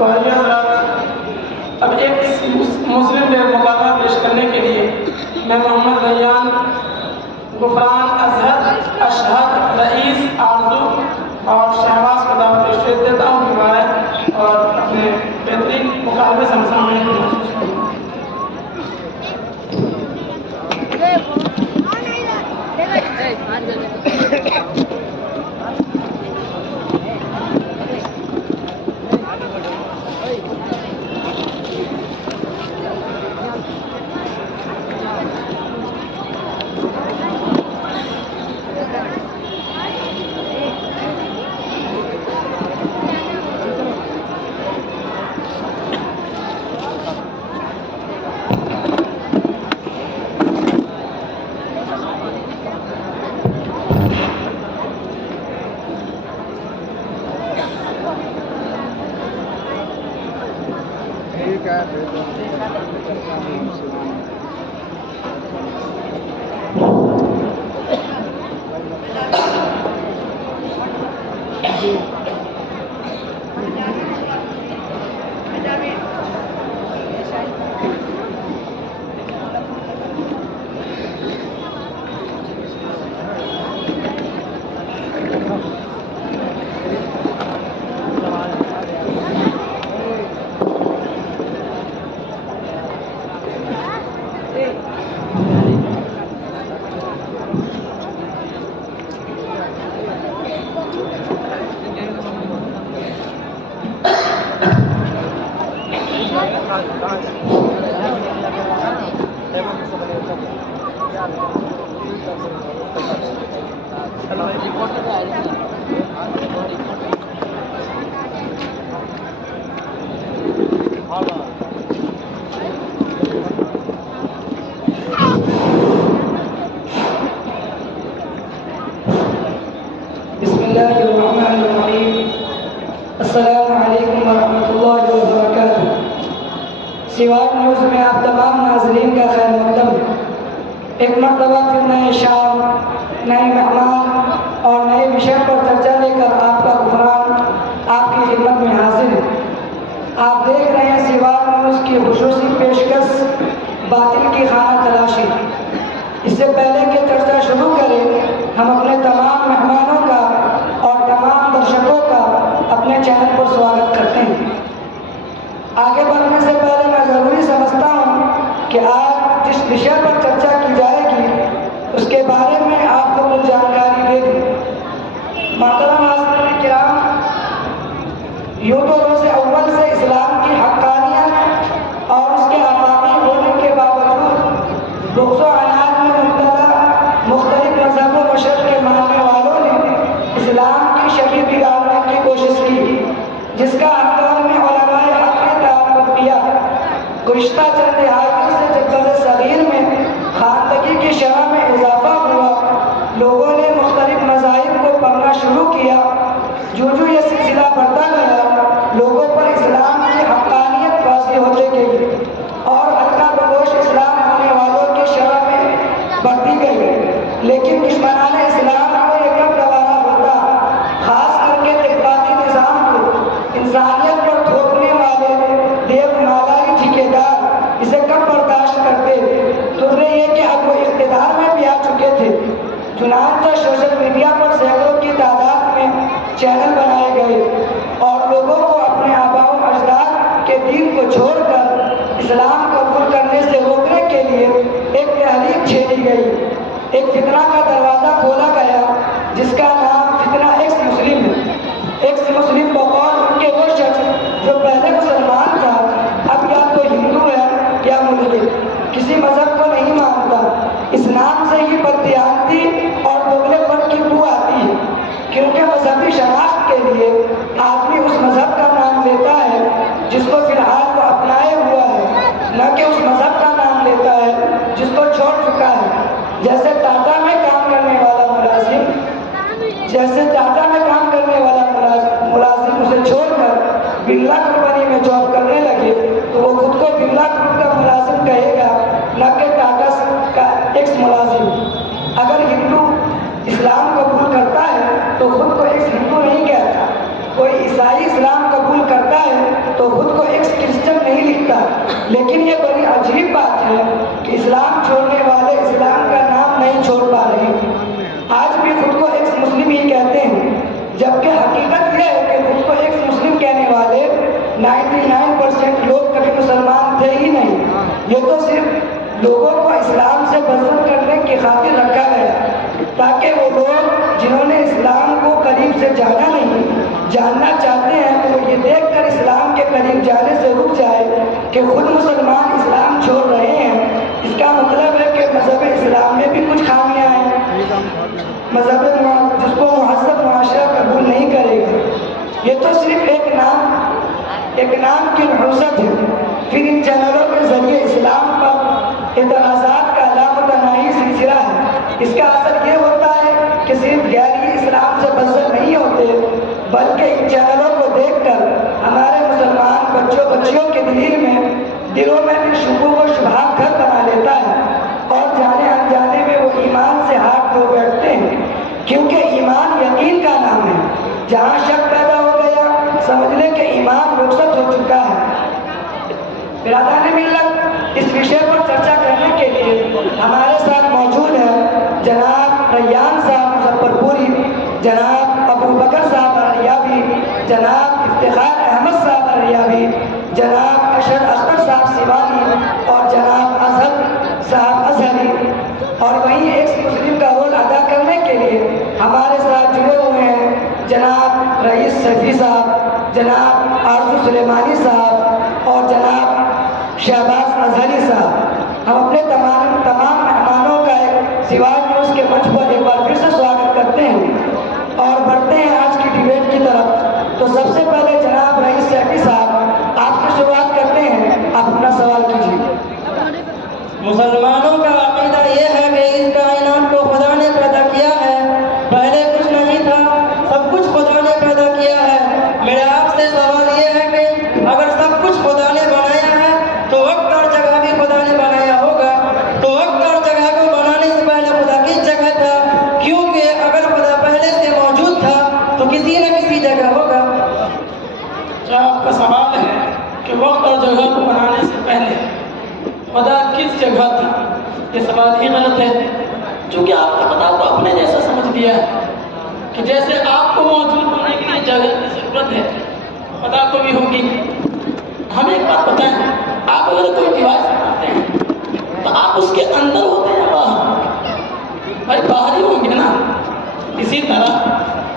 تو آئیے حضرات اب ایک مسلم ڈے مقابلہ پیش کرنے کے لیے میں محمد ریان غفران اظہر اشہد رئیس آرزو اور شہباز کو دعوت پیش دیتا ہوں کہ بائیں اور اپنے بہترین مقابلے سے سامنے محسوس کروں. السلام علیکم ورحمۃ اللہ وبرکاتہ. سوات نیوز میں آپ تمام ناظرین کا خیر مقدم ہے. ایک مرتبہ پھر نئے شام، نئے مہمان اور نئے وشے پر چرچا لے کر آپ کا غفران آپ کی خدمت میں حاضر ہے. آپ دیکھ رہے ہیں سوات نیوز کی خصوصی پیشکش باطل کی خانہ تلاشی. اس سے پہلے کہ چرچا شروع کریں، ہم اپنے تمام مہمانوں کا اور تمام درشکوں کا اپنے چینل پر سواگت کرتے ہیں. آگے بڑھنے سے پہلے میں ضروری سمجھتا ہوں کہ آج جس وشے پر چرچا کی جائے گی اس کے بارے میں آپ کو کچھ جانکاری دے دوں. محترم حاضرین کرام، یوں تو روز اول سے اسلام کی حقانیت اور اس کے آفاقی ہونے کے باوجود بغض و عناد میں مبتلا مختلف مذہب و مشرق کے ماننے والوں نے اسلام کی شکل بگاڑنے کی کوشش کی، جس کا اندور میں علماء حق نے تعاقب کیا. گزشتہ چند دہائیوں سے جب بر صغیر میں خواندگی کی شرح میں اضافہ ہوا، لوگوں نے مختلف مذاہب کو پڑھنا شروع کیا. جو یہ سلسلہ بڑھتا گیا، لوگوں پر اسلام کی حقانیت واضح ہوتے گئی اور حلقہ بگوش اسلام ہونے والوں کی شرح میں بڑھتی گئی. لیکن دشمنان اسلام کو یہ کب گوارا ہوتا، خاص کر کے طبقاتی نظام کو انسانیت پر تھوپنے والے دیو مالائی ٹھیکیدار اسے کب برداشت کرتے؟ تجھے یہ کہ اب وہ اقتدار میں بھی آ چکے تھے. چنانچہ سوشل میڈیا پر سینکڑوں کی تعداد میں چینل بنائے گئے اور لوگوں کو اپنے آباء و اجداد کے دین کو چھوڑ کر اسلام قبول کرنے سے روکنے کے لیے ایک تحریک چھیڑی گئی. ایک فتنہ کا دروازہ کھولا گیا جس کا نام فتنہ ایکس مسلم ہے. ایکس مسلم بقول ان کے وہ شخص جو پہلے مسلمان تھا اب یا تو ہندو ہے یا ملحد، کسی مذہب کو نہیں مانتا. اس نام سے ہی بددیانتی اور دوگلے پن کی بو آتی ہے، کیونکہ مذہبی شناخت کے لیے آدمی اس مذہب کا نام لیتا ہے جس کو فی الحال وہ اپنائے ہوا ہے، نہ کہ اس مذہب کا نام لیتا ہے جس کو چھوڑ چکا ہے. جیسے ٹاٹا میں کام کرنے والا ملازم اسے چھوڑ کر برلا کمپنی میں جاب کرنے لگے تو وہ خود کو برلا گروپ کا ملازم کہے گا، نہ کہ ٹاٹا کا ایکس ملازم. اگر ہندو اسلام قبول کرتا ہے تو خود کو ایکس ہندو نہیں کہتا. کوئی عیسائی اسلام قبول کرتا ہے تو 99% لوگ کبھی مسلمان تھے ہی نہیں. یہ تو صرف لوگوں کو اسلام سے بزد کرنے کی خاطر رکھا گیا تاکہ وہ لوگ جنہوں نے اسلام کو قریب سے جانا نہیں جاننا چاہتے ہیں تو وہ یہ دیکھ کر اسلام کے قریب جانے سے رک جائے کہ خود مسلمان اسلام چھوڑ رہے ہیں. اس کا مطلب ہے کہ مذہب اسلام میں بھی کچھ خامیاں ہیں. مذہب جس کو مہذب معاشرہ قبول نہیں کرے گا. یہ تو صرف ایک نام کی نحوست ہے. پھر ان چینلوں کے ذریعے اسلام پر اعتراضات کا لامتناہی سلسلہ ہے. اس کا اثر یہ ہوتا ہے کہ صرف غیری اسلام سے بزد نہیں ہوتے بلکہ ان چینلوں کو دیکھ کر ہمارے مسلمان بچیوں کے دلوں میں بھی شکوک و شبہات گھر بنا لیتا ہے اور جانے انجانے میں وہ ایمان سے ہاتھ دھو بیٹھتے ہیں. کیونکہ ایمان یقین کا نام ہے. جہاں شک پیدا ہو گیا سمجھ لیں کہ ایمان رخصت ہو چکا ہے. برادران ملت، اس وشے پر چرچا کرنے کے لیے ہمارے ساتھ موجود ہیں جناب ریان صاحب مظفر پوری، جناب ابو بکر صاحب اریابی، جناب افتخار احمد صاحب اریابی، جناب اشرف اختر صاحب سیوانی اور جناب اظہر صاحب اظہری. اور وہیں ایک مسلم کا رول ادا کرنے کے لیے ہمارے ساتھ جڑے ہوئے ہیں جناب رئیس سیفی صاحب، جناب آرزو سلیمانی صاحب اور جناب شہباز اظہری صاحب. ہم اپنے تمام مہمانوں کا ایک سواد نیوز کے منچ پر ایک بار پھر سے سواگت کرتے ہیں اور بڑھتے ہیں آج کی ڈیبیٹ کی طرف. تو سب سے پہلے جناب رئیس سیفی صاحب آپ سے شروعات کرتے ہیں. آپ اپنا سوال کیجیے. مسلمانوں کا عقیدہ یہ ہے کہ اس کائنات کو خدا نے پیدا کیا ہے. پہلے کچھ نہیں تھا، سب کچھ خدا نے پیدا کیا ہے. میرا آپ سے سوال یہ ہے کہ اگر سب کچھ خدا نے بنایا ہے تو وقت اور جگہ بھی خدا نے بنایا ہوگا. تو وقت اور جگہ کو بنانے سے پہلے خدا کس جگہ تھا؟ کیونکہ اگر خدا پہلے سے موجود تھا تو کسی نہ کسی جگہ ہوگا. کیا آپ کا سوال ہے کہ وقت اور جگہ کو بنانے سے پہلے خدا کس جگہ تھا؟ یہ سوال ہی غلط ہے. چونکہ آپ نے خدا کو اپنے جیسا سمجھ لیا ہے کہ جیسے آپ کو موجود ہونے کے لیے جگہ کی ضرورت ہے خدا کو بھی ہوگی. ہمیں ایک بات بتائیں، آپ اگر کوئی ڈیوائس بناتے ہیں تو آپ اس کے اندر ہوتے ہیں باہر؟ بھائی باہر ہی ہوں گے نا. اسی طرح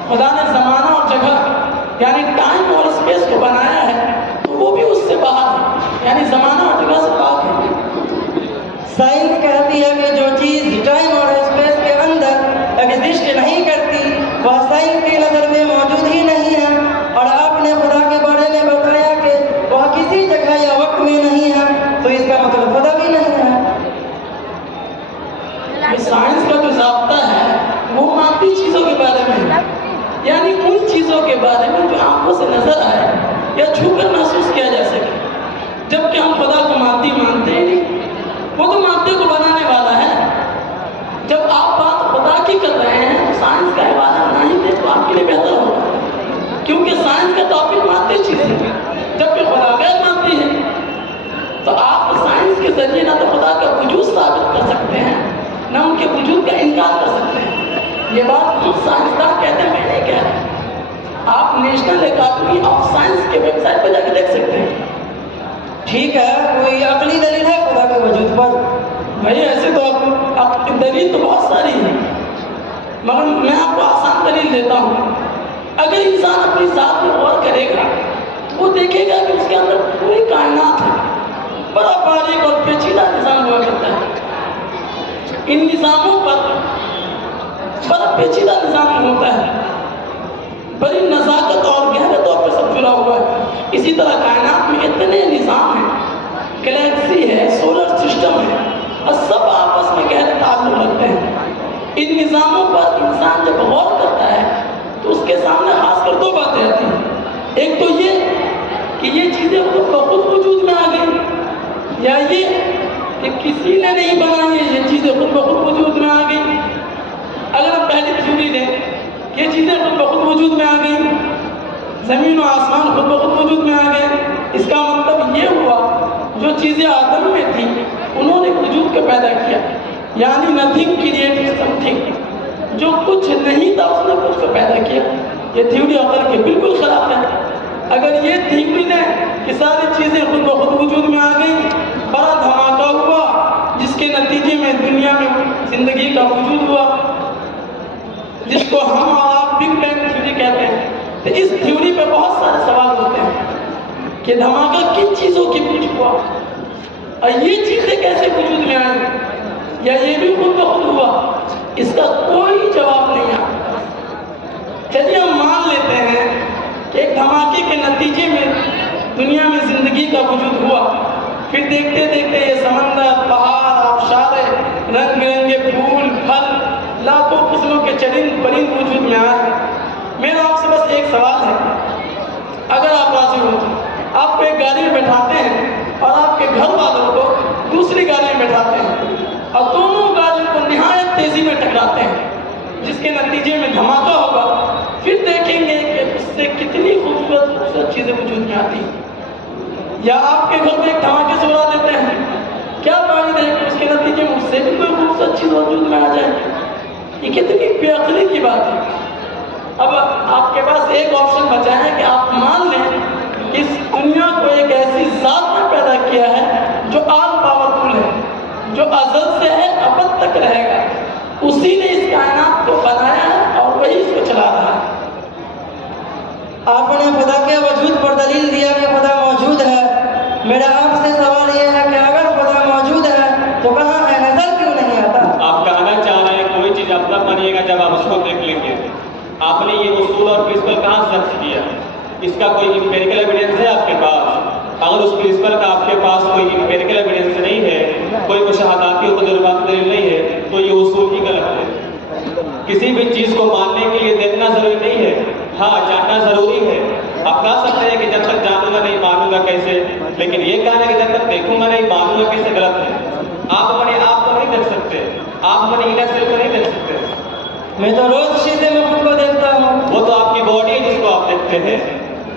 خدا نے زمانہ اور جگہ یعنی ٹائم اور اسپیس کو بنایا ہے تو وہ بھی اس سے باہر ہے، یعنی زمانہ اور جگہ سے پاک ہے. سائنس کہتی ہے کہ جو چیز ٹائم اور اسپیس کے اندر ایگزسٹ نہیں کرتی وہ سائنس کی نظر میں موجود ہی نہیں ہے. اور آپ نے خدا کے بارے میں بتایا کہ وہ کسی جگہ یا وقت میں نہیں ہے تو اس کا مطلب خدا بھی نہیں ہے. سائنس کا جو ضابطہ ہے وہ مادی چیزوں کے بارے میں ہے، یعنی ان چیزوں کے بارے میں جو آنکھوں سے نظر آئے یا چھو کر محسوس کیا جا سکے. جبکہ ہم خدا کو مادی مانتے ہی نہیں، وہ تو مادے کو بنانے والا ہے. جب آپ بات خدا کی کر رہے ہیں تو سائنس کا حوالہ نہ ہی دیں تو آپ کے لیے بہتر ہوگا، کیونکہ سائنس کا ٹاپک مادی چیز ہے جبکہ خدا غیر مادی ہے. تو آپ سائنس کے ذریعے نہ تو خدا کا وجود ثابت کر سکتے ہیں نہ ان کے وجود کا انکار کر سکتے ہیں. یہ بات خود سائنسدان کہتے ہیں، میں نہیں کہہ رہا. آپ نیشنل اکیڈمی آف سائنس کے ویب سائٹ پہ جا کے دیکھ سکتے ہیں. ٹھیک ہے، کوئی عقلی دلیل ہے خدا کے وجود پر؟ بھائی ایسے تو آپ دلیل تو بہت ساری ہے، مگر میں آپ کو آسان دلیل دیتا ہوں. اگر انسان اپنی ذات میں غور کرے گا وہ دیکھے گا کہ اس کے اندر پوری کائنات ہے، بڑا باریک اور پیچیدہ نظام ہوا کرتا ہے. ان نظاموں پر بڑا پیچیدہ نظام ہوتا ہے، بڑی نزاکت اور گہرے طور پر سب جڑا ہوا ہے. اسی طرح کائنات میں اتنے نظام ہیں، گلیکسی ہے، سولر سسٹم ہے، اور سب آپس میں گہرے تعلق رکھتے ہیں. ان نظاموں پر انسان جب غور کرتا ہے تو اس کے سامنے خاص کر دو باتیں آتی ہیں. ایک تو یہ کہ یہ چیزیں خود بخود وجود میں آ گئی، یا یہ کہ کسی نے نہیں بنائی ہے، یہ چیزیں خود بخود وجود میں آ گئی. اگر ہم پہلی تھیوری لیں یہ چیزیں خود بخود وجود میں آ گئی، زمین و آسمان خود بخود وجود میں آ گئے. اس کا مطلب یہ ہوا جو چیزیں آدم میں تھیں انہوں نے وجود کو پیدا کیا، یعنی نتھنگ کریٹڈ سم تھنگ. جو کچھ نہیں تھا اس نے کچھ کو پیدا کیا. یہ تھیوری عقل کے بالکل خلاف ہے. اگر یہ تھیوری نے کہ ساری چیزیں خود بخود وجود میں آ گئی، بڑا دھماکہ ہوا جس کے نتیجے میں دنیا میں زندگی کا وجود ہوا، جس کو ہم اور آپ بگ بینگ تھیوری کہتے ہیں۔ تو اس تھیوری پہ بہت سارے سوال ہوتے ہیں کہ دھماکہ کن چیزوں کے بیچ ہوا، اور یہ چیزیں کیسے وجود میں آئیں، یا یہ بھی خود بخود ہوا، اس کا کوئی جواب نہیں آتا۔ چلیے ہم مان لیتے ہیں کہ ایک دھماکے کے نتیجے میں دنیا میں زندگی کا وجود ہوا، پھر دیکھتے دیکھتے یہ سمندر، پہاڑ، آبشارے، رنگ برنگے پھول، پھل، لاکھوں قسموں کے چرند پرند وجود میں آئے۔ میرا آپ سے بس ایک سوال ہے، اگر آپ راضی ہو تو آپ کو ایک گاڑی میں بیٹھاتے ہیں اور آپ کے گھر والوں کو دوسری گاڑی میں بیٹھاتے ہیں، اور دونوں گاڑیوں کو نہایت تیزی میں ٹکراتے ہیں، جس کے نتیجے میں دھماکہ ہوگا، پھر دیکھیں گے کہ اس سے کتنی خوبصورت خوبصورت چیزیں وجود میں آتی ہیں۔ یا آپ کے گھر میں ایک دھماکے سے اڑا دیتے ہیں، کیا باعث ہے کہ اس کے نتیجے میں اس سے بھی کوئی خوبصورت چیز وجود میں آ جائے؟ یہ کتنی بے عقلی کی بات ہے۔ اب آپ کے پاس ایک آپشن بچا ہے کہ آپ مان لیں کہ اس دنیا کو ایک ایسی ذات نے پیدا کیا ہے جو آل پاورفل ہے، جو ازل سے ہے ابد تک رہے گا، اسی نے اس کائنات کو بنایا ہے اور وہی اس کو چلا رہا ہے۔ آپ نے خدا کے وجود پر دلیل دیا کہ خدا موجود ہے۔ میرا آپ سے سوال یہ ہے کہ اگر خدا موجود ہے تو کہاں ہے، نظر کیوں نہیں آتا؟ آپ کہنا چاہ رہے ہیں کوئی چیز اب تک بنیے گا جب آپ اس کو دیکھ لیں گے۔ آپ نے یہ اصول اور پرنسپل کہاں سرچ کیا؟ اس کا کوئی امپیریکل ایویڈنس ہے آپ کے پاس؟ اگر اس پرنسپل کا آپ کے پاس کوئی امپیریکل ایویڈنس نہیں ہے، کوئی مشاہداتی اور تجرباتی دلیل نہیں ہے، تو یہ اصول ہی غلط ہے۔ کسی بھی چیز کو ماننے کے لیے دیکھنا ضروری نہیں ہے، ہاں جاننا ضروری ہے۔ آپ کہہ سکتے ہیں کہ جب تک جانوں گا نہیں مانوں گا کیسے، لیکن یہ کہنا کہ جب تک دیکھوں گا نہیں مانوں گا کیسے غلط ہے۔ آپ اپنے آپ کو نہیں دیکھ سکتے، آپ اپنے انر سیلف کو نہیں دیکھ سکتے۔ میں تو روز شیشے میں خود کو دیکھتا ہوں۔ وہ تو آپ کی باڈی ہے جس کو آپ دیکھتے ہیں،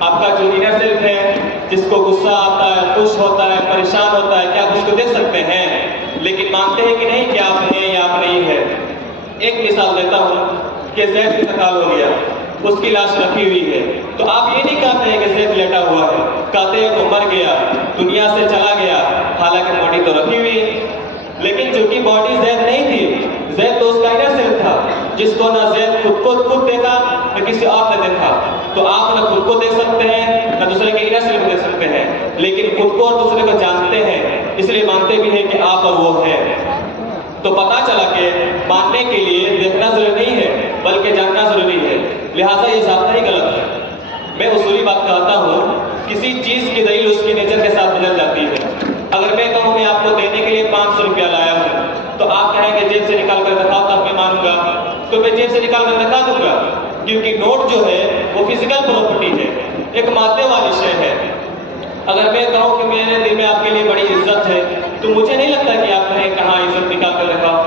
آپ کا جو انر سیلف ہے جس کو غصہ آتا ہے، خوش ہوتا ہے، پریشان ہوتا ہے، کیا آپ اس کو دیکھ سکتے ہیں؟ لیکن مانتے ہیں کہ نہیں کہ آپ ہیں یا آپ نہیں ہے۔ ایک مثال دیتا ہوں کہ زید انتقال ہو گیا، اس کی لاش رکھی ہوئی ہے، تو آپ یہ نہیں کہتے ہیں کہ زید لیٹا ہوا ہے، کہتے ہیں وہ مر گیا، دنیا سے چلا گیا، حالانکہ باڈی تو رکھی ہوئی ہے۔ لیکن چونکہ باڈی زید نہیں تھی، زید تو اس کا انر سیلف تھا، جس کو نہ زید خود دیکھا نہ کسی اور نے دیکھا۔ تو آپ نہ خود کو دیکھ سکتے ہیں نہ دوسرے کے انر سیلف دیکھ سکتے ہیں، لیکن خود کو اور دوسرے کو جانتے ہیں، اس لیے مانتے بھی ہیں کہ آپ اور وہ ہیں۔ تو پتا چلا کہ ماننے کے لیے دیکھنا ضروری نہیں ہے بلکہ جاننا ضروری ہے، لہٰذا یہ ضابطہ ہی غلط ہے۔ میں اصولی بات کہتا ہوں، کسی چیز کی دلیل اس کے نیچر کے ساتھ بدل جاتی ہے۔ اگر میں کہوں میں آپ کو دینے کے لیے 500 روپیہ لایا ہوں، تو آپ کہیں کہ جیب سے نکال کر دکھاؤ تب میں مانوں گا، تو میں جیب سے نکال کر دکھا دوں گا، کیونکہ نوٹ جو ہے وہ فزیکل پراپرٹی ہے، ایک مادے والی شے ہے۔ اگر میں کہوں کہ میرے دل میں آپ کے لیے بڑی عزت ہے، تو مجھے نہیں لگتا کہ آپ کہیں کہاں عزت نکال کر دکھاؤ۔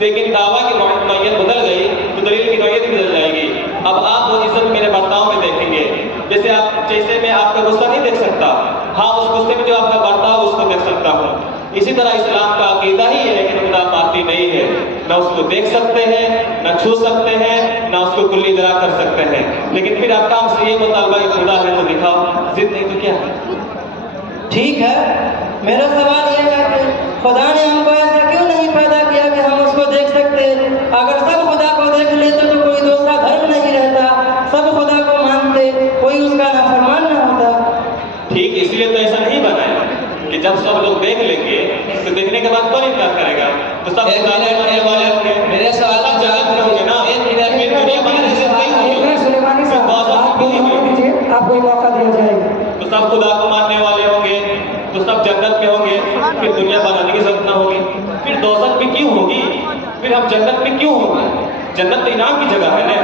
لیکن دعویٰ کی نوعیت بدل گئی تو دلیل کی نوعیت بھی بدل جائے گی۔ اب آپ وہ عزت میرے برتاؤ میں دیکھیں گے، جیسے میں آپ کا غصہ نہیں دیکھ سکتا، ہاں اس غصے میں جو آپ کا برتاؤ اس کو دیکھ سکتا ہوں۔ اسی طرح اسلام کا عقیدہ ہی ہے کہ خدا باطنی نہیں ہے، نہ اس کو دیکھ سکتے ہیں، نہ چھو سکتے ہیں، نہ اس کو کلی درا کر سکتے ہیں، لیکن پھر آپ کا ہم سے یہ مطالبہ کہ خدا ہے تو دکھاؤ، ضد نہیں تو کیا؟ ٹھیک ہے، میرا سوال یہ ہے کہ خدا نے ہم کو ایسا کیوں نہیں پیدا کیا کہ ہم اس کو دیکھ سکتے؟ اگر سب خدا کو دیکھ لیتے تو کوئی دوسرا دھرم نہیں رہتا، سب خدا کو مانتے، کوئی اس کا نافرمان نہ ہوتا۔ ٹھیک، اس لیے تو ایسا نہیں بنا ہے کہ جب سب لوگ دیکھ لیں گے تو دیکھنے کے بعد کون انکار کرے گا؟ تو سب خدا کو ماننے والے ہوں گے، میرے سوال سب جنت میں ہوں گے نا، پھر دنیا میں عزت نہیں ہوگی، سلیمانی پھر صاحب بہت آپ کو موقع دیجیے، آپ کو موقع دیا جائے گا۔ تو سب خدا کو ماننے والے ہوں گے، تو سب جنت میں ہوں گے، پھر دنیا بنانے کی ضرورت نہ ہوگی، پھر دوزخ بھی کیوں ہوگی، پھر ہم جنت میں کیوں ہوں گے؟ جنت تو انعام کی جگہ ہے نا۔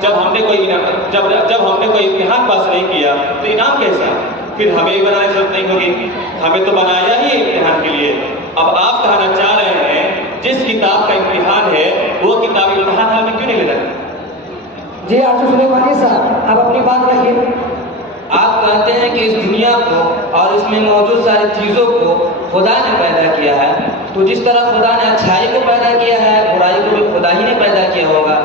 جب ہم نے کوئی امتحان پاس نہیں کیا تو انعام کیسا؟ پھر ہمیں بھی بنانے کی ضرورت نہیں ہوگی، ہمیں تو بنایا ہی امتحان کے لیے۔ اب آپ کہنا چاہ رہے ہیں جس کتاب کا امتحان ہے وہ کتاب امتحان حال میں کیوں نہیں لے جاتی؟ جی آرزو سلیمانی صاحب آپ اپنی بات رکھیے۔ آپ کہتے ہیں کہ اس دنیا کو اور اس میں موجود ساری چیزوں کو خدا نے پیدا کیا ہے، تو جس طرح خدا نے اچھائی کو پیدا کیا ہے برائی کو بھی خدا ہی نے پیدا کیا ہوگا۔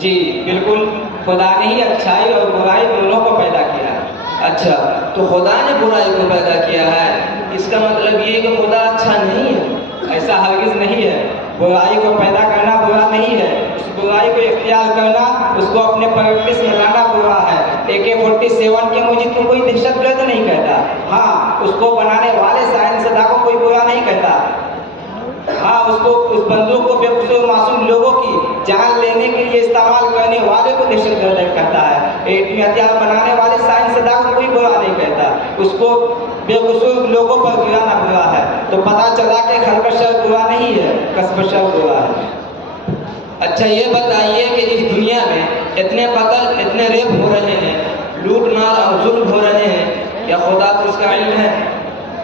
جی بالکل، خدا نے ہی اچھائی اور برائی دونوں کو پیدا کیا ہے۔ اچھا، تو خدا نے برائی کو پیدا کیا ہے، اس کا مطلب یہ کہ خدا اچھا نہیں ہے؟ ایسا ہرگز نہیں ہے۔ برائی کو پیدا کرنا برا نہیں ہے، اس برائی کو اختیار کرنا، اس کو اپنے پریکٹس میں لانا برا ہے۔ AK-47 کے مجید کو کوئی دہشت گرد نہیں کہتا، ہاں اس کو بنانے والے سائنسداں کو کوئی برا نہیں کہتا، ہاں اس بندوق کو بے قصور معصوم لوگوں کی جان لینے کے لیے استعمال کرنے والے کو دہشت گرد کہتا ہے۔ ایٹمی ہتھیار بنانے والے سائنسداں کو کوئی برا نہیں کہتا، اس کو بے قصور لوگوں پر گرانا برا ہے۔ تو پتہ چلا کہ خلق شر برا نہیں ہے، کسب شر برا ہے۔ اچھا یہ بتائیے کہ اس دنیا میں اتنے قتل، اتنے ریپ ہو رہے ہیں، لوٹ مار اور ظلم ہو رہے ہیں، کیا خدا کو اس کا علم ہے؟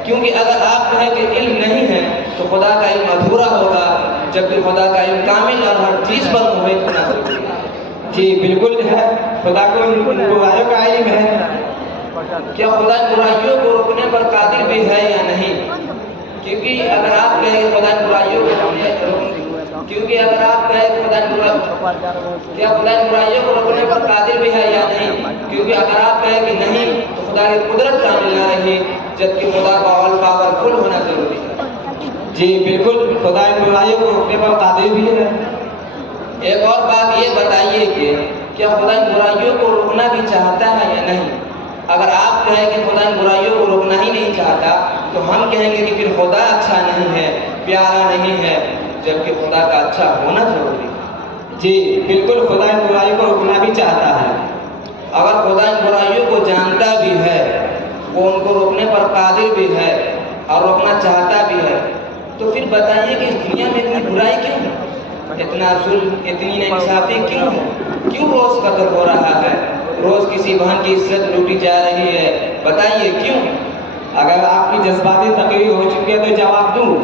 کیونکہ اگر آپ کہیں کہ علم نہیں ہے تو خدا کا علم ادھورا ہوگا، جبکہ خدا کا علم کامل اور ہر چیز پر محیط ہونا ضروری ہے۔ جی بالکل ہے، خدا کو ان برائیوں کا علم ہے۔ کیا خدا برائیوں کو روکنے پر قادر بھی ہے یا نہیں؟ کیونکہ اگر آپ کہیں کہ خدا برائیوں کو برائیوں کو روکنے پر قادر بھی ہے یا نہیں؟ کیونکہ اگر آپ کہیں کہ نہیں تو خدا کی قدرت کامل نہ رہی، جبکہ خدا کا آل پاورفل ہونا ضروری ہے۔ جی بالکل، خدا ان برائیوں کو روکنے پر قادر بھی ہے۔ ایک اور بات یہ بتائیے کہ کیا خدا ان برائیوں کو روکنا بھی چاہتا ہے یا نہیں؟ اگر آپ کہیں کہ خدا ان برائیوں کو روکنا ہی نہیں چاہتا تو ہم کہیں گے کہ پھر خدا اچھا نہیں ہے، پیارا نہیں ہے، جبکہ خدا کا اچھا ہونا ضروری ہے۔ جی بالکل، خدا ان برائیوں کو روکنا بھی چاہتا ہے۔ اگر خدا ان برائیوں کو جانتا بھی ہے، وہ ان کو روکنے پر قادر بھی ہے اور روکنا چاہتا بھی ہے، تو پھر بتائیے کہ اس دنیا میں اتنی برائی کیوں ہے؟ اتنا ظلم، اتنی ناانصافی کیوں ہے؟ کیوں روز قتل ہو رہا ہے؟ روز کسی بہن کی عزت لوٹی جا رہی ہے؟ بتائیے کیوں؟ اگر آپ کی جذباتی تقریر ہو چکی ہے تو جواب دوں۔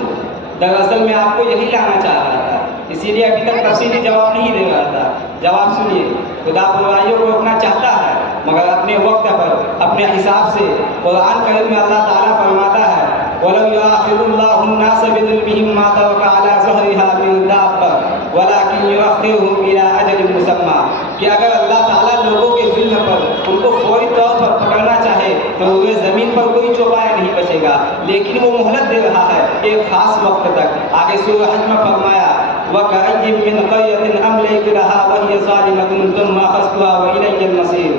دراصل میں آپ کو یہی لانا چاہ رہا تھا، اسی لیے ابھی تک تفصیلی جواب نہیں دے رہا تھا۔ جواب سنیے، خدا برائیوں کو روکنا چاہتا ہے مگر اپنے وقت پر، اپنے حساب سے۔ قرآن کریم میں اللہ تعالیٰ فرماتا ہے وَلَوْ يُؤَاخِذُ اللَّهُ النَّاسَ بِظُلْمِهِمْ مَا تَرَكَ عَلَى ظَهْرِهَا مِن دَابَّةٍ وَلَكِنْ يُؤَخِّرُهُمْ إِلَىٰ أَجَلٍ مُّسَمًّى، کہ اگر اللہ تعالیٰ لوگوں کے ظلم پر ان کو فوری طور پر پکڑنا چاہے تو وہ زمین پر کوئی چوپایا نہیں بچے گا، لیکن وہ مہلت دے رہا ہے ایک خاص وقت تک۔ آگے سورہ حج میں فرمایا وَكَأَيٍّ مِّن قَرْيَةٍ أَمْلَيْتُ لَهَا وَهِيَ ظَالِمَةٌ ثُمَّ أَخَذْتُهَا وَإِلَيَّ الْمَصِيرُ،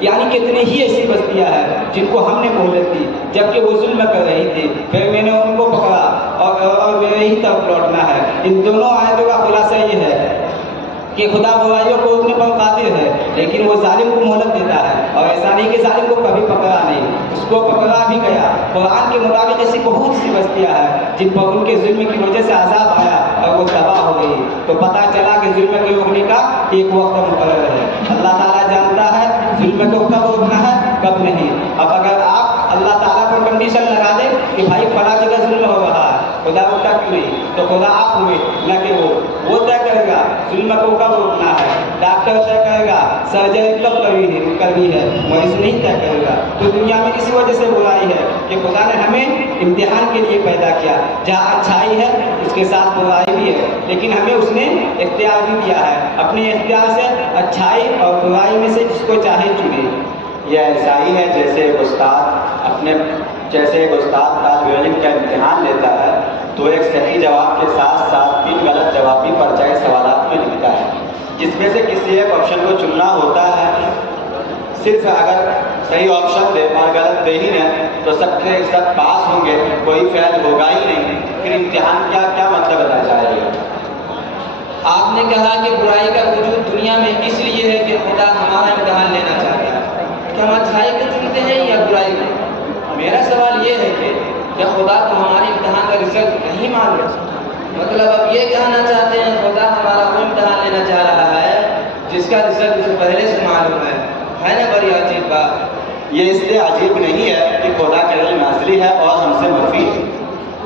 یعنی کتنے ہی ایسی بستیاں ہیں جن کو ہم نے مہلت دی جبکہ وہ ظلم کر رہی تھی، پھر میں نے ان کو پکڑا اور میرے ہی طرف لوٹنا ہے۔ ان دونوں آیتوں کا خلاصہ یہ ہے کہ خدا برائیوں کو روکنے پر قادر ہے، لیکن وہ ظالم کو مہلت دیتا ہے، اور ایسا نہیں کہ ظالم کو کبھی پکڑا نہیں، اس کو پکڑا بھی گیا۔ قرآن کے مطابق ایسی بہت سی بستیاں ہیں جن پر ان کے ظلم کی وجہ سے عذاب آیا اور وہ تباہ ہو گئی، تو پتہ چلا کہ ظلم کو روکنے کا ایک وقت مقرر ہے۔ اللہ تعالیٰ جانتا ہے ظلم کو کب روکنا ہے کب نہیں۔ اب اگر آپ اللہ تعالیٰ پر کنڈیشن لگا دیں کہ بھائی فلاں جگہ ظلم ہو رہا ہے، خدا روکتا کیوں نہیں، تو خدا آپ ہوئے نہ کہ وہ طے کرے گا ظلم کو کب روکنا ہے، ڈاکٹر طے کرے گا سرجری کب کرنی ہے، مریض نہیں طے کرے گا۔ تو دنیا میں اسی وجہ سے برائی ہے کہ خدا نے ہمیں امتحان کے لیے پیدا کیا، جہاں اچھائی ہے اس کے ساتھ برائی بھی ہے، لیکن ہمیں اس نے اختیار بھی دیا ہے، اپنے اختیار سے اچھائی اور برائی میں سے جس کو چاہے چنے۔ یہ ایسا ہی ہے جیسے ایک استاد طالب علم کا امتحان لیتا ہے تو ایک صحیح جواب کے ساتھ ساتھ 3 غلط جواب بھی پرچہ سوالات میں لکھتا ہے، جس میں سے کسی ایک آپشن کو چننا ہوتا ہے۔ صرف اگر صحیح آپشن دے اور غلط دے ہی نہ تو سب کے سب پاس ہوں گے، کوئی فیل ہوگا ہی نہیں، پھر امتحان کیا مطلب بتا جائے گا۔ آپ نے کہا کہ برائی کا وجود دنیا میں اس لیے ہے کہ خدا ہمارا امتحان لینا چاہتا ہے، کہ ہم اچھائی کو چنتے ہیں یا برائی کو؟ میرا سوال یہ ہے کہ کیا خدا کو ہمارے امتحان کا رزلٹ نہیں معلوم؟ مطلب آپ یہ کہنا چاہتے ہیں خدا ہمارا وہ امتحان لینا چاہ رہا ہے جس کا رزلٹ اسے پہلے سے معلوم ہے نا؟ بڑی عجیب بات۔ یہ اس لیے عجیب نہیں ہے کہ خدا کا علم ازلی ہے اور ہم سے مخفی ہے،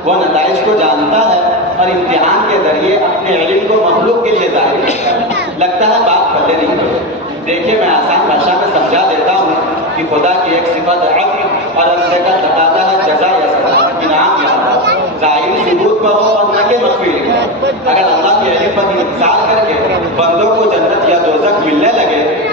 وہ نتائج کو جانتا ہے اور امتحان کے ذریعے اپنے علم کو مخلوق کے لیے ظاہر کرتا ہے۔ لگتا ہے بات پتہ نہیں پڑے۔ دیکھیے میں آسان بھاشا میں سمجھا دیتا ہوں کہ خدا کی ایک صفت عفو اور اندر کا تقاضا ہے جزا یا سزا، انعام یا ظاہری ثبوت پر ہو اور نہ کہ مخفی ہے۔ اگر اللہ کے علم پر انحصار کر کے بندوں کو جنت یا دوزخ ملنے لگے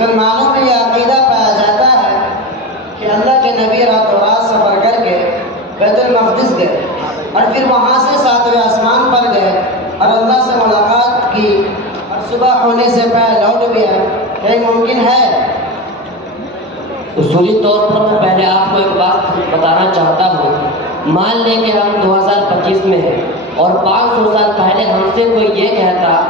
مسلمانوں میں یہ عقیدہ پایا جاتا ہے کہ اللہ کے نبی رات و رات سفر کر کے بیت المقدس گئے اور پھر وہاں سے 7ویں آسمان پر گئے اور اللہ سے ملاقات کی اور صبح ہونے سے پہلے لوٹ بھی آئے. کیا یہ ممکن ہے؟ اصولی طور پر میں پہلے آپ کو ایک بات بتانا چاہتا ہوں. مان لیں کہ ہم 2025 میں ہیں اور 500 سال پہلے ہم سے کوئی یہ کہتا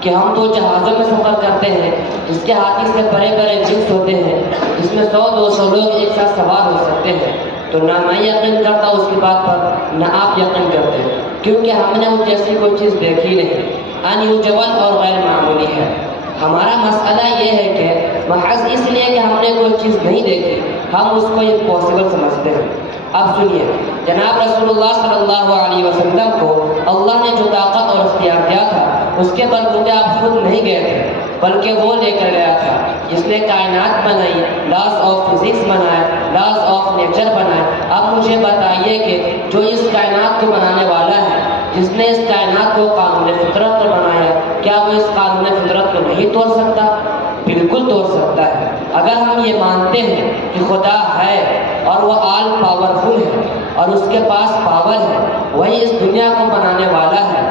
کہ ہم تو جہازوں میں سفر کرتے ہیں جس کے ہاتھی سے بڑے بڑے جنس ہوتے ہیں جس میں 100-200 لوگ ایک ساتھ سوار ہو سکتے ہیں، تو نہ میں یقین کرتا اس کی بات پر نہ آپ یقین کرتے، کیونکہ ہم نے اس جیسی کوئی چیز دیکھی نہیں. انیوزول اور غیر معمولی ہے. ہمارا مسئلہ یہ ہے کہ محض اس لیے کہ ہم نے کوئی چیز نہیں دیکھی ہم اس کو امپاسبل سمجھتے ہیں. اب سنیے، جناب رسول اللہ صلی اللہ علیہ وسلم کو اللہ نے جو طاقت اور اختیار دیا تھا اس کے بلبوتے آپ خود نہیں گئے تھے بلکہ وہ لے کر گیا تھا جس نے کائنات بنائی، لاز آف فزکس بنائے، لاز آف نیچر بنائے. اب مجھے بتائیے کہ جو اس کائنات کو بنانے والا ہے، جس نے اس کائنات کو قانون فطرت پر بنایا، کیا وہ اس قانون فطرت کو نہیں توڑ سکتا؟ بالکل توڑ سکتا ہے. اگر ہم یہ مانتے ہیں کہ خدا ہے اور وہ آل پاورفل ہے اور اس کے پاس پاور ہے، وہی اس دنیا کو بنانے والا ہے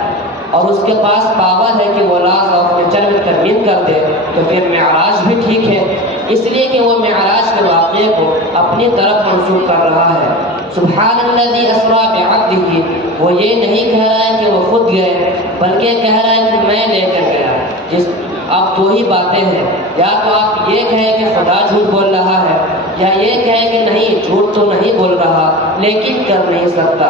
اور اس کے پاس پاور ہے کہ وہ لاز آف نیچر میں ترمیم کر دے، تو پھر معراج بھی ٹھیک ہے، اس لیے کہ وہ معراج کے واقعے کو اپنی طرف منسوخ کر رہا ہے. سبحان الذی اسریٰ بعبدہ، وہ یہ نہیں کہہ رہا ہے کہ وہ خود گئے بلکہ کہہ رہا ہے کہ میں لے کر گیا. اب دو ہی باتیں ہیں، یا تو آپ یہ کہیں کہ خدا جھوٹ بول رہا ہے، یا یہ کہیں کہ نہیں جھوٹ تو نہیں بول رہا لیکن کر نہیں سکتا.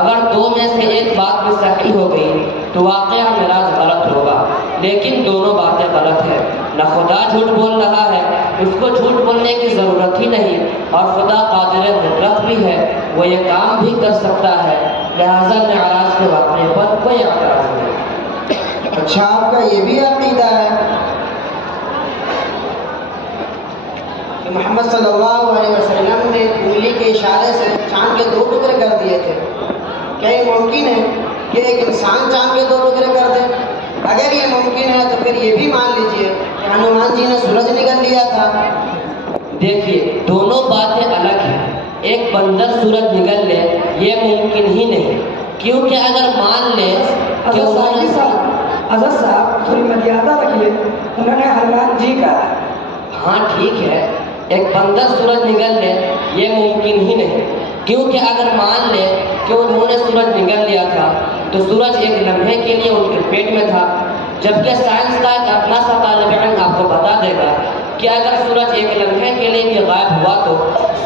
اگر دو میں سے ایک بات بھی صحیح ہو گئی تو واقعہ معراج غلط ہوگا، لیکن دونوں باتیں غلط ہیں. نہ خدا جھوٹ بول رہا ہے، اس کو جھوٹ بولنے کی ضرورت ہی نہیں، اور خدا قادر قدرت بھی ہے، وہ یہ کام بھی کر سکتا ہے، لہذا معراج کے واقعے پر کوئی اعتراض نہیں. اچھا، آپ کا یہ بھی عقیدہ ہے کہ محمد صلی اللہ علیہ وسلم نے انگلی کے اشارے سے چاند کے 2 ٹکڑے کر دیے تھے. کیا یہ ممکن ہے کہ ایک انسان چاند کے 2 ٹکڑے کر دے؟ اگر یہ ممکن ہے تو پھر یہ بھی مان لیجئے کہ ہنومان جی نے سورج نگل لیا تھا. دیکھیے، دونوں باتیں الگ ہیں. ایک بندر سورج نگل لے یہ ممکن ہی نہیں، کیونکہ اگر مان لے کہ حضرت صاحب تھوڑی مریادہ رکھیے، انہوں نے ہنومان جی کہا. ہاں ٹھیک ہے، ایک بندر سورج نگل لے یہ ممکن ہی نہیں، کیونکہ اگر مان لے کہ انہوں نے سورج نگل لیا تھا تو سورج ایک لمحے کے لیے ان کے پیٹ میں تھا، جبکہ سائنس کا ایک اپنا سا طالب علم آپ کو بتا دے گا کہ اگر سورج ایک لمحے کے لیے بھی غائب ہوا تو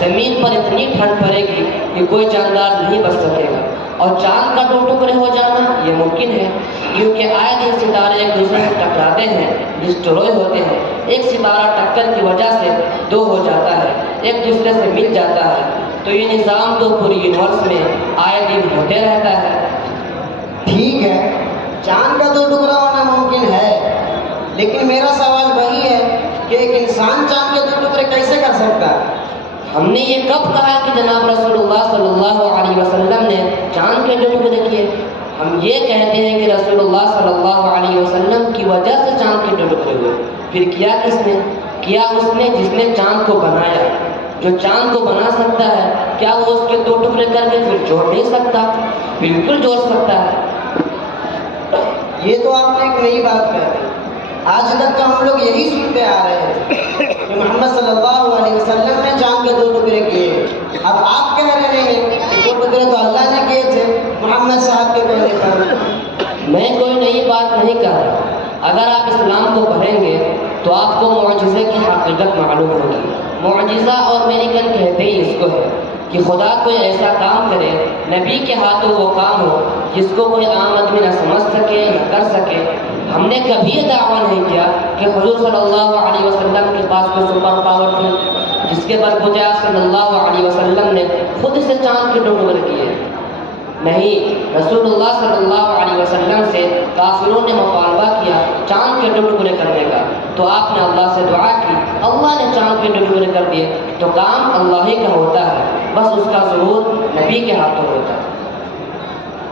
زمین پر اتنی ٹھنڈ پڑے گی کہ کوئی جاندار نہیں بچ سکے گا. اور چاند کا 2 ٹکڑے ہو جانا یہ ممکن ہے، کیونکہ آئے دن ستارے ایک دوسرے سے ٹکراتے ہیں، ڈسٹروئے ہوتے ہیں. ایک ستارہ ٹکر کی وجہ سے 2 ہو جاتا ہے، ایک دوسرے سے مل جاتا ہے. تو یہ نظام تو پوری یونیورس میں آئے دن ہوتے رہتا ہے. ٹھیک ہے، چاند کا 2 ٹکڑا ہونا ممکن ہے، لیکن میرا سوال وہی ہے کہ ایک انسان چاند کے 2 ٹکڑے کیسے کر سکتا ہے؟ ہم نے یہ کب کہا کہ جناب رسول اللہ صلی اللہ علیہ وسلم نے چاند کے 2 ٹکڑے کیے؟ ہم یہ کہتے ہیں کہ رسول اللہ صلی اللہ علیہ وسلم کی وجہ سے چاند کے 2 ٹکڑے ہوئے. پھر کیا کس نے؟ کیا اس نے جس نے چاند کو بنایا. جو چاند کو بنا سکتا ہے کیا وہ اس کے 2 ٹکڑے کر کے پھر جوڑ نہیں سکتا؟ بالکل جوڑ سکتا ہے. یہ تو آپ نے ایک نئی بات کہہ دی. آج تک تو ہم لوگ یہی سنتے آ رہے ہیں کہ محمد صلی اللہ علیہ وسلم نے چاند کے 2 ٹکڑے کیے. اب آپ کہہ رہے ہیں کہ 2 ٹکڑے تو اللہ نے کیے تھے محمد صاحب کے کہنے پر. میں کوئی نئی بات نہیں کہہ رہا. اگر آپ اسلام کو پڑھیں گے تو آپ کو معجزے کی حقیقت معلوم ہوگی. معجزہ اور میریکل کہتے ہی اس کو ہے کہ خدا کوئی ایسا کام کرے، نبی کے ہاتھوں وہ کام ہو جس کو کوئی عام آدمی نہ سمجھ سکے نہ کر سکے. ہم نے کبھی یہ دعویٰ نہیں کیا کہ حضور صلی اللہ علیہ وسلم کے پاس کوئی سپر پاور تھی جس کے بلبوتے آپ صلی اللہ علیہ وسلم نے خود سے چاند کے 2 ٹکڑے کیے. نہیں، رسول اللہ صلی اللہ علیہ وسلم سے کافروں نے مطالبہ کیا چاند کے 2 ٹکڑے کرنے کا، تو آپ نے اللہ سے دعا کی، اللہ نے چاند کے 2 ٹکڑے کر دیے. تو کام اللہ ہی کا ہوتا ہے، بس اس کا ظہور نبی کے ہاتھوں ہوتا ہے.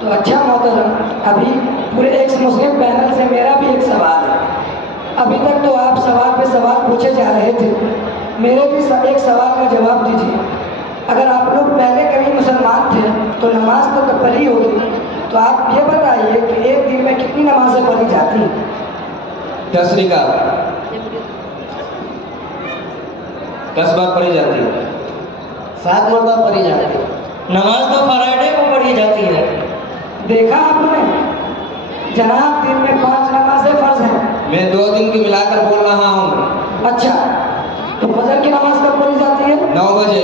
تو اچھا محترم، ابھی پورے ایکس مسلم پینل سے میرا بھی ایک سوال ہے. ابھی تک تو آپ سوال پہ سوال پوچھے جا رہے تھے، میرے بھی ایک سوال کا جواب دیجیے۔ اگر آپ لوگ پہلے کبھی مسلمان تھے تو نماز تو پڑھی ہوگی، تو آپ یہ بتائیے کہ ایک دن میں کتنی نمازیں پڑھی جاتی ہیں؟ 10 رکعت 10 بار پڑھی جاتی ہے، 7 مرتبہ پڑھی جاتی ہے۔ نماز تو فرائیڈے کو پڑھی جاتی ہے۔ دیکھا آپ نے، جناب دن میں 5 نمازیں فرض ہیں۔ میں 2 دن کی ملا کر بول رہا ہوں۔ اچھا، تو فجر کی نماز کب پڑھی جاتی ہے؟ 9 بجے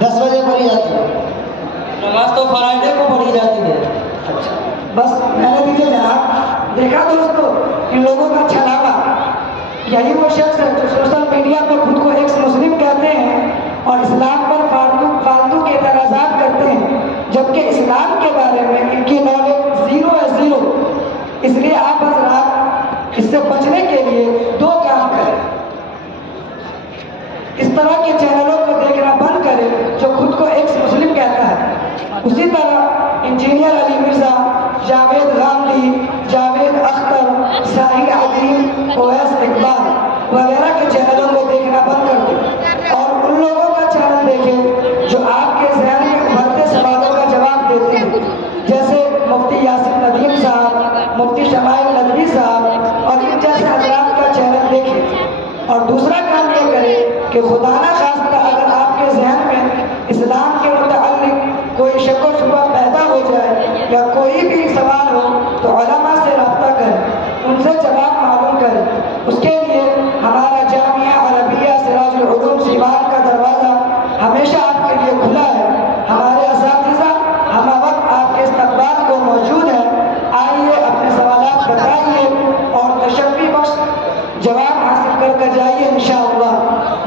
10 بجے پڑھی جاتی ہے۔ نماز تو فرائیڈے کو پڑھی جاتی ہے۔ اچھا، بس میں نے دیجیے جناب۔ دیکھا دوستو، ان لوگوں کا چھلاوا، یہی وہ شخص ہے جو سوشل میڈیا پر خود کو ایکس مسلم کہتے ہیں اور اسلام پر فالتو کے اعتراضات کرتے ہیں، جبکہ اسلام کے بارے میں ان کی نالج زیرو ہے، زیرو۔ اس لیے آپ حضرات اس سے بچنے کے لیے 2 کام کریں۔ اس طرح کے چینلوں کو دیکھنا بند کریں جو خود کو ایکس مسلم کہتا ہے۔ اسی طرح انجینئر علی مرزا، جاوید غامدی، جاوید اختر، ساحر عظیم، اویس اقبال وغیرہ کے چینلوں کو دیکھنا بند کر دیں اور ان لوگوں کا چینل دیکھیں جو آپ کے ذہن میں ابھرتے سوالوں کا جواب دیتے ہیں، جیسے مفتی یاسر ندیم صاحب، مفتی شمائل ندوی صاحب اور ان جیسے حضرات کا چینل دیکھیں۔ اور دوسرا کام یہ کریں کہ خدا نہ خواستہ اگر آپ کے ذہن میں اسلام کے متعلق کوئی شک و شبہ پیدا ہو جائے یا کوئی بھی سوال ہو تو علماء سے رابطہ کریں، ان سے جواب معلوم کریں۔ اس کے لیے ہمارا جامعہ عربیہ سراج العلوم سیوان کا دروازہ ہمیشہ آپ کے لیے کھلا ہے۔ ہمارے اساتذہ ہم وقت آپ کے استقبال کو موجود ہے۔ آئیے، اپنے سوالات بتائیے اور تشفی بخش جواب حاصل کر جائیے انشاءاللہ۔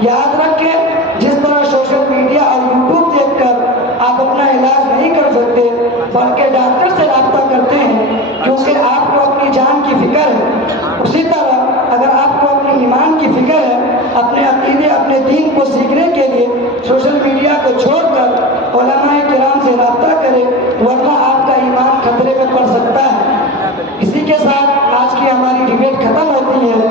یاد رکھیں، جس طرح سوشل میڈیا اور یوٹیوب دیکھ کر آپ اپنا علاج نہیں کر سکتے بلکہ ڈاکٹر سے رابطہ کرتے ہیں کیونکہ آپ کو اپنی جان کی فکر ہے، اسی طرح اگر آپ کو اپنے ایمان کی فکر ہے، اپنے عقیدے، اپنے دین کو سیکھنے کے لیے سوشل میڈیا کو چھوڑ کر علماء کرام سے رابطہ کریں، ورنہ آپ کا ایمان خطرے میں پڑ سکتا ہے۔ اسی کے ساتھ آج کی ہماری ڈیبیٹ ختم ہوتی ہے۔